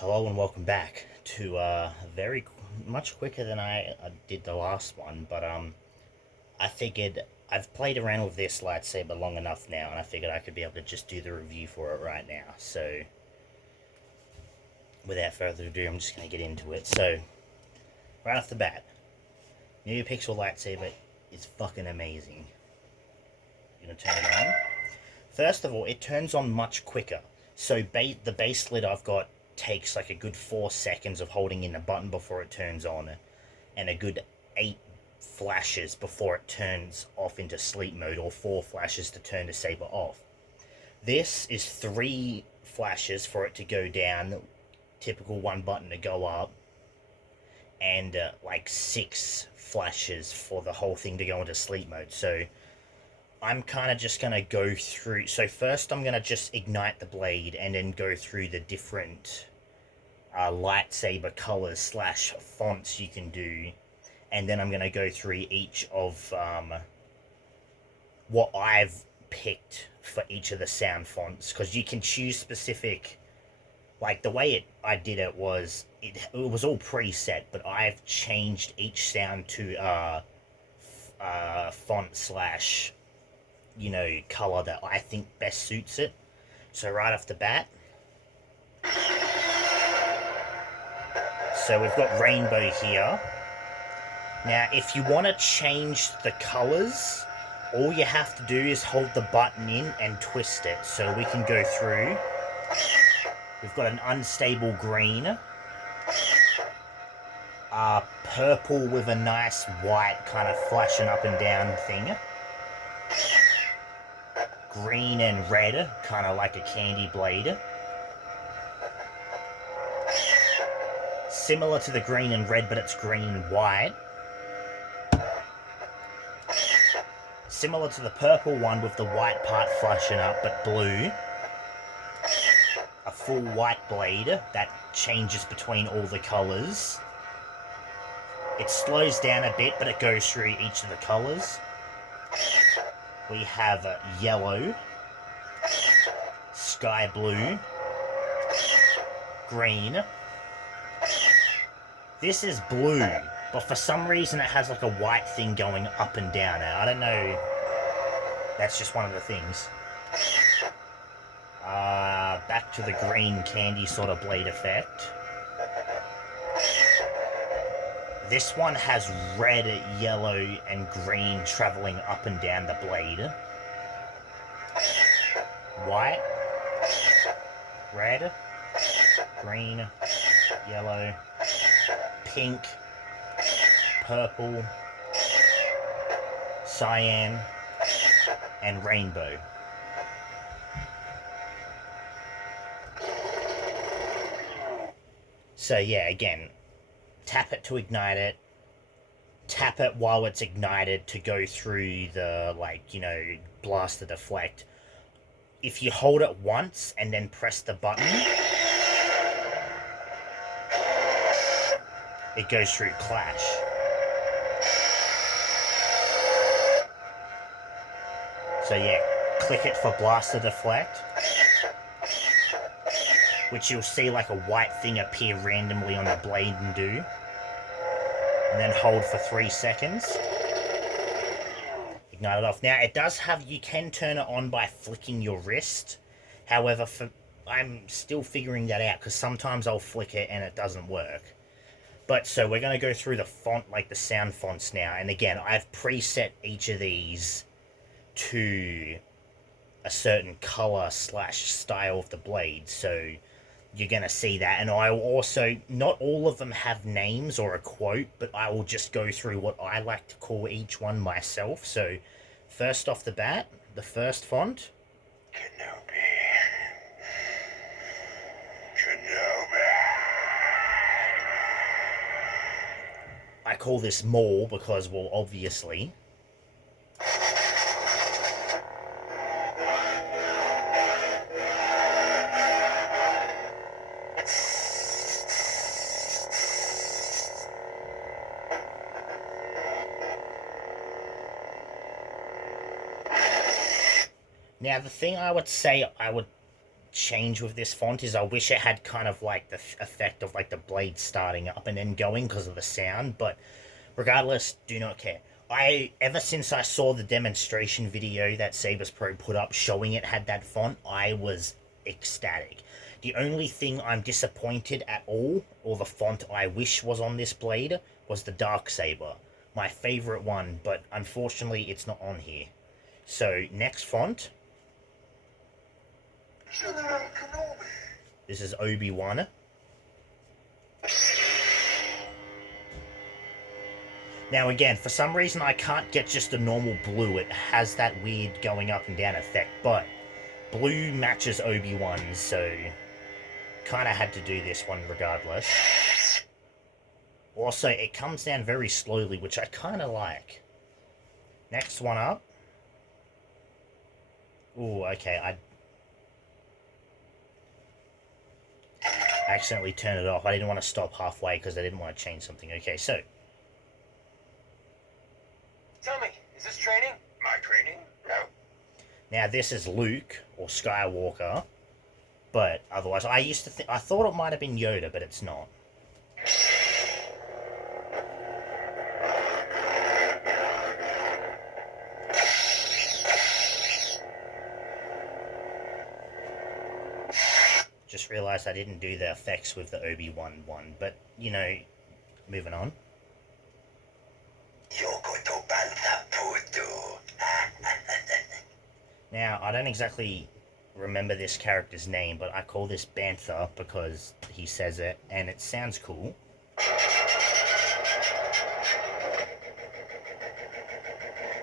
Hello and welcome back to very much quicker than I did the last one, but I figured I've played around with this lightsaber long enough now, and I figured I could be able to just do the review for it right now. So without further ado, I'm just gonna get into it. So right off the bat, Neopixel lightsaber is fucking amazing. You gonna turn it on? First of all, it turns on much quicker. So the base lid I've got takes like a good 4 seconds of holding in the button before it turns on, and a good 8 flashes before it turns off into sleep mode, or 4 flashes to turn the saber off. This is 3 flashes for it to go down, typical one button to go up, and like 6 flashes for the whole thing to go into sleep mode. So I'm kind of just going to go through. So first I'm going to just ignite the blade and then go through the different lightsaber colors slash fonts you can do. And then I'm going to go through each of what I've picked for each of the sound fonts. Because you can choose specific. Like the way I did it was, it was all preset, but I've changed each sound to font slash color that I think best suits it. So right off the bat, so we've got rainbow here. Now if you want to change the colors, all you have to do is hold the button in and twist it. So we can go through. We've got an unstable green, purple with a nice white kind of flashing up and down thing, green and red, kind of like a candy blade. Similar to the green and red, but it's green and white. Similar to the purple one with the white part flashing up, but blue. A full white blade that changes between all the colours. It slows down a bit, but it goes through each of the colours. We have yellow, sky blue, green. This is blue, but for some reason it has like a white thing going up and down. Now, I don't know. That's just one of the things. Back to the green candy sort of blade effect. This one has red, yellow, and green traveling up and down the blade. White, red, green, yellow, pink, purple, cyan, and rainbow. So yeah, again, tap it to ignite it, tap it while it's ignited to go through the, blast the deflect. If you hold it once and then press the button, it goes through clash. So yeah, click it for blast the deflect, which you'll see like a white thing appear randomly on the blade and do. And then hold for 3 seconds. Ignite it off. Now it does have, you can turn it on by flicking your wrist. However, I'm still figuring that out because sometimes I'll flick it and it doesn't work. But so we're going to go through the font, like the sound fonts now. And again, I've preset each of these to a certain color slash style of the blade. So you're going to see that. And I will also, not all of them have names or a quote, but I will just go through what I like to call each one myself. So first off the bat, the first font, I call this Maul because, well, obviously. Now, the thing I would say I would change with this font is I wish it had kind of like the effect of like the blade starting up and then going because of the sound, but regardless, do not care. Ever since I saw the demonstration video that SabersPro put up showing it had that font, I was ecstatic. The only thing I'm disappointed at all, or the font I wish was on this blade, was the Darksaber. My favorite one, but unfortunately it's not on here. So, next font. This is Obi-Wan. Now again, for some reason I can't get just a normal blue. It has that weird going up and down effect, but blue matches Obi-Wan's, so kind of had to do this one regardless. Also, it comes down very slowly, which I kind of like. Next one up. Ooh, okay, I accidentally turned it off. I didn't want to stop halfway because I didn't want to change something. Okay, so. Tell me, is this training? My training? No. Now this is Luke, or Skywalker, but otherwise, I thought it might have been Yoda, but it's not. Just realised I didn't do the effects with the Obi-Wan one, but, you know, moving on. Now, I don't exactly remember this character's name, but I call this Bantha because he says it, and it sounds cool.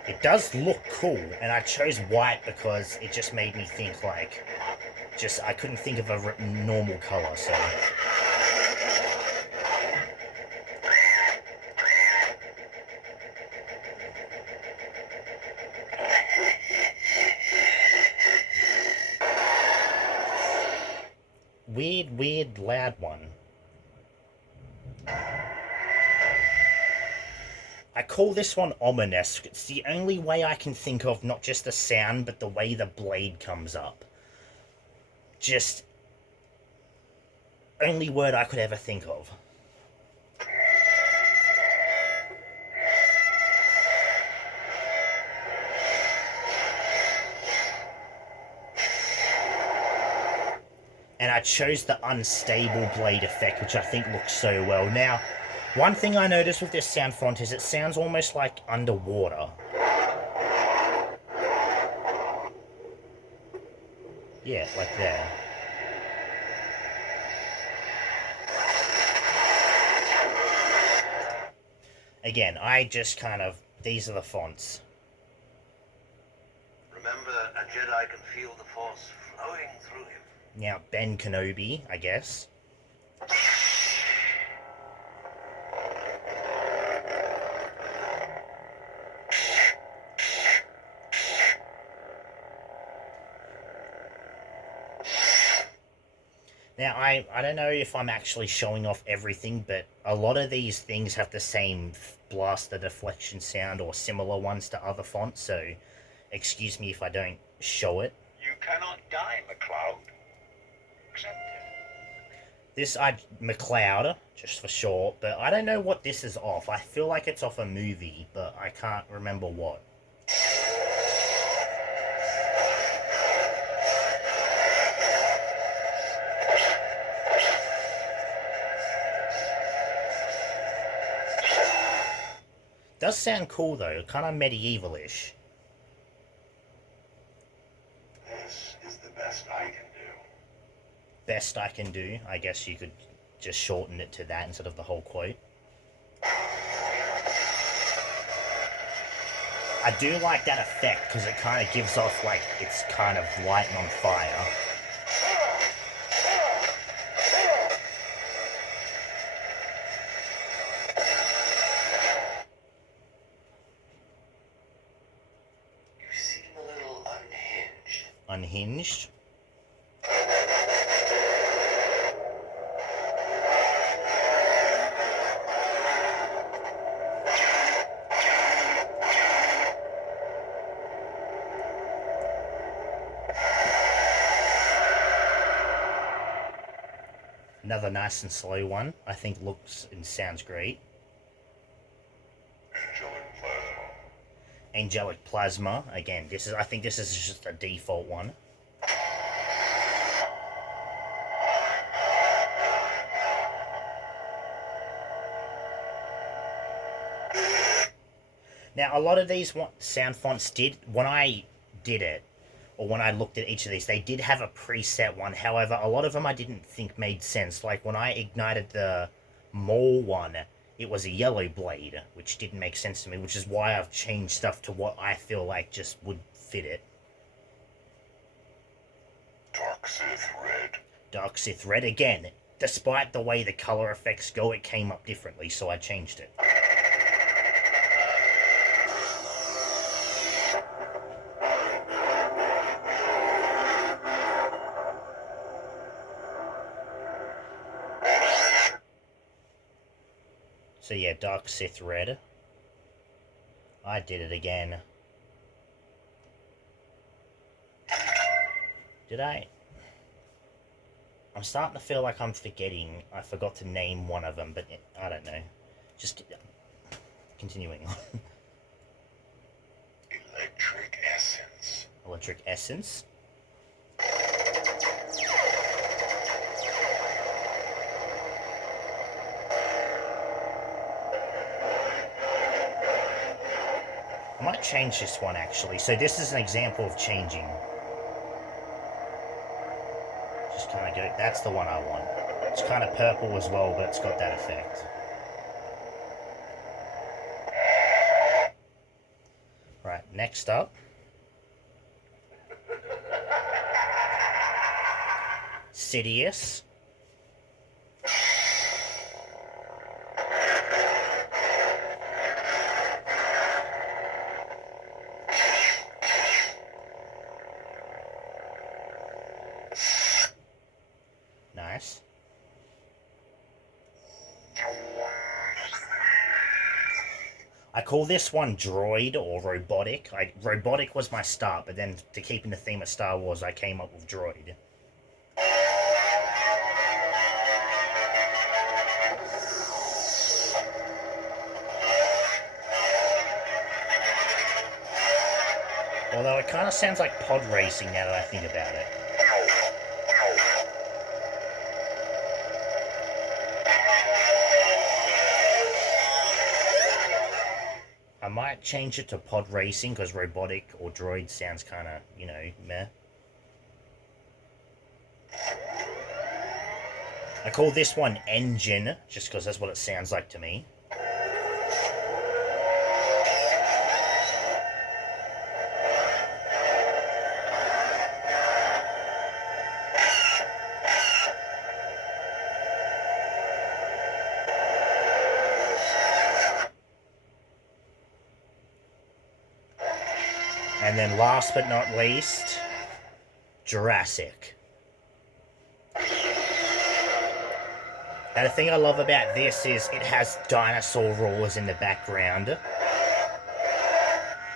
It does look cool, and I chose white because it just made me think, like, I couldn't think of a normal colour, so... Weird, loud one. I call this one ominous. It's the only way I can think of not just the sound, but the way the blade comes up. Just... only word I could ever think of. And I chose the unstable blade effect, which I think looks so well. Now, one thing I noticed with this sound font is it sounds almost like underwater. Yeah, like that. Again, I just kind of... these are the fonts. Remember, a Jedi can feel the Force flowing through him. Now, Ben Kenobi, I guess. Now, I don't know if I'm actually showing off everything, but a lot of these things have the same blaster deflection sound or similar ones to other fonts, so excuse me if I don't show it. You cannot die, McLeod. This McLeod, just for short, but I don't know what this is off. I feel like it's off a movie, but I can't remember what. Does sound cool though, kind of medieval-ish. This is the best I can do. Best I can do. I guess you could just shorten it to that instead of the whole quote. I do like that effect because it kind of gives off like it's kind of lighting on fire. You seem a little unhinged. Unhinged? Another nice and slow one. I think looks and sounds great. Angelic Plasma. Again, I think this is just a default one. Now, a lot of these sound fonts when I did it, or when I looked at each of these, they did have a preset one. However, a lot of them I didn't think made sense. Like when I ignited the Maul one, it was a yellow blade, which didn't make sense to me, which is why I've changed stuff to what I feel like just would fit it. Dark Sith Red. Dark Sith Red, again, despite the way the color effects go, it came up differently, so I changed it. So yeah, Dark Sith Red. I did it again. Did I? I'm starting to feel like I'm forgetting. I forgot to name one of them, but I don't know. Just continuing on. Electric Essence. Electric Essence. I might change this one actually. So this is an example of changing. Just kind of go, that's the one I want. It's kind of purple as well, but it's got that effect. Right, next up. Sidious. Nice. I call this one droid or robotic. Robotic was my start, but then to keep in the theme of Star Wars, I came up with droid. Although it kind of sounds like pod racing now that I think about it. I might change it to pod racing because robotic or droid sounds kind of, you know, meh. I call this one engine just because that's what it sounds like to me. And then last but not least, Jurassic. Now the thing I love about this is it has dinosaur roars in the background.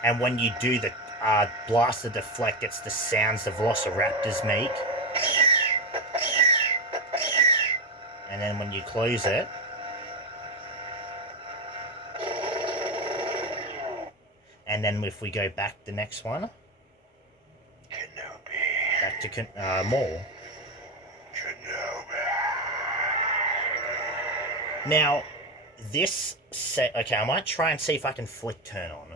And when you do the blaster deflect, it's the sounds the velociraptors make. And then when you close it, and then if we go back the next one, Kenobi. back to Maul. Kenobi. Now, this set, okay, I might try and see if I can flick turn on.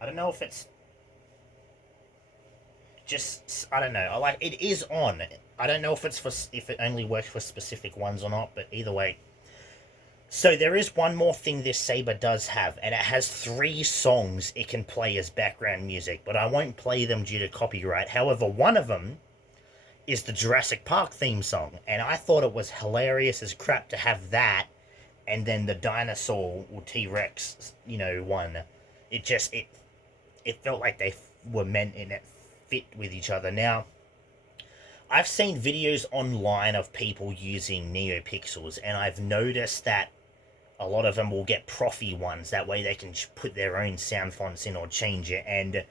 I don't know if it's just, I don't know. I like it is on. I don't know if it's if it only works for specific ones or not, but either way. So there is one more thing this Saber does have, and it has 3 songs it can play as background music, but I won't play them due to copyright. However, one of them is the Jurassic Park theme song, and I thought it was hilarious as crap to have that, and then the dinosaur or T-Rex, you know, one. It just, it felt like they were meant in it fit with each other. Now, I've seen videos online of people using Neopixels, and I've noticed that a lot of them will get profy ones. That way they can put their own sound fonts in or change it. And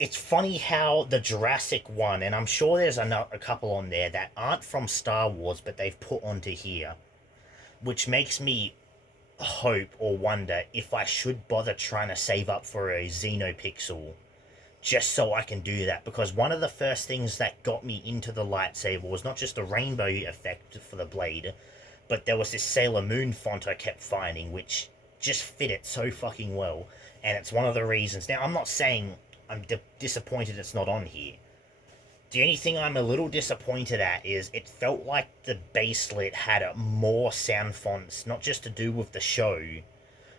it's funny how the Jurassic one, and I'm sure there's a couple on there that aren't from Star Wars, but they've put onto here, which makes me hope or wonder if I should bother trying to save up for a Xenopixel just so I can do that. Because one of the first things that got me into the lightsaber was not just the rainbow effect for the blade, but there was this Sailor Moon font I kept finding, which just fit it so fucking well. And it's one of the reasons. Now, I'm not saying I'm disappointed it's not on here. The only thing I'm a little disappointed at is it felt like the baselit had more sound fonts, not just to do with the show,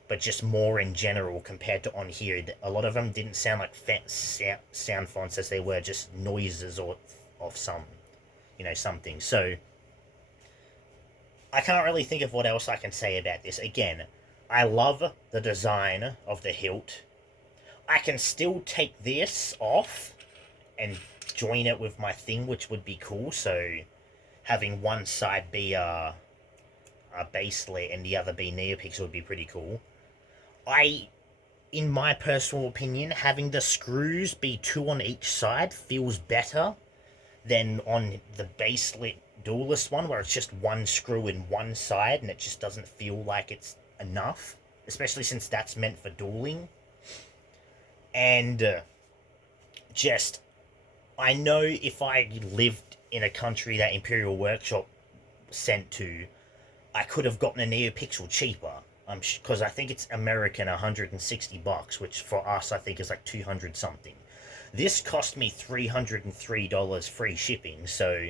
but just more in general compared to on here. A lot of them didn't sound like sound fonts as they were just noises or of some, something. So I can't really think of what else I can say about this. Again, I love the design of the hilt. I can still take this off and join it with my thing, which would be cool. So having one side be a baselit and the other be Neopixel would be pretty cool. In my personal opinion, having the screws be 2 on each side feels better than on the baselit duelist one, where it's just one screw in one side and it just doesn't feel like it's enough, especially since that's meant for dueling. And just, I know if I lived in a country that Imperial Workshop sent to, I could have gotten a Neopixel cheaper. Because I think it's American $160, which for us I think is like 200 something. This cost me $303 free shipping, so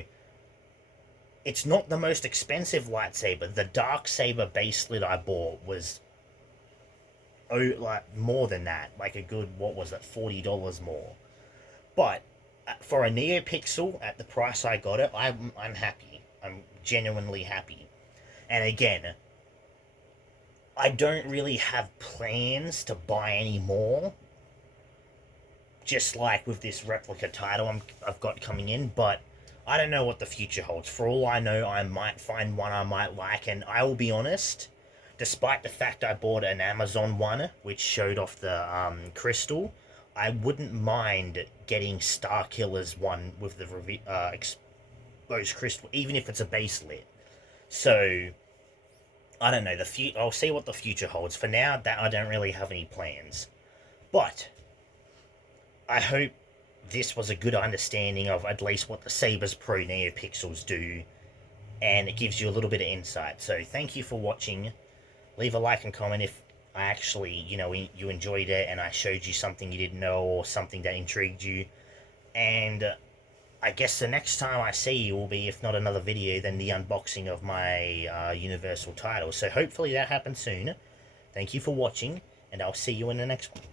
it's not the most expensive lightsaber. The Darksaber baselit I bought was like more than that, like a good, what was it, $40 more. But for a Neopixel at the price I got it, I'm happy. I'm genuinely happy. And again, I don't really have plans to buy any more. Just like with this replica title I've got coming in, but I don't know what the future holds. For all I know, I might find one I might like, and I will be honest, despite the fact I bought an Amazon one, which showed off the crystal, I wouldn't mind getting Starkiller's one with the exposed crystal, even if it's a baselit. So I don't know. I'll see what the future holds. For now, that I don't really have any plans. But I hope this was a good understanding of at least what the SabersPro Neopixels do, and it gives you a little bit of insight. So thank you for watching. Leave a like and comment if I actually, you enjoyed it and I showed you something you didn't know or something that intrigued you. And I guess the next time I see you will be, if not another video, then the unboxing of my Universal title. So hopefully that happens soon. Thank you for watching, and I'll see you in the next one.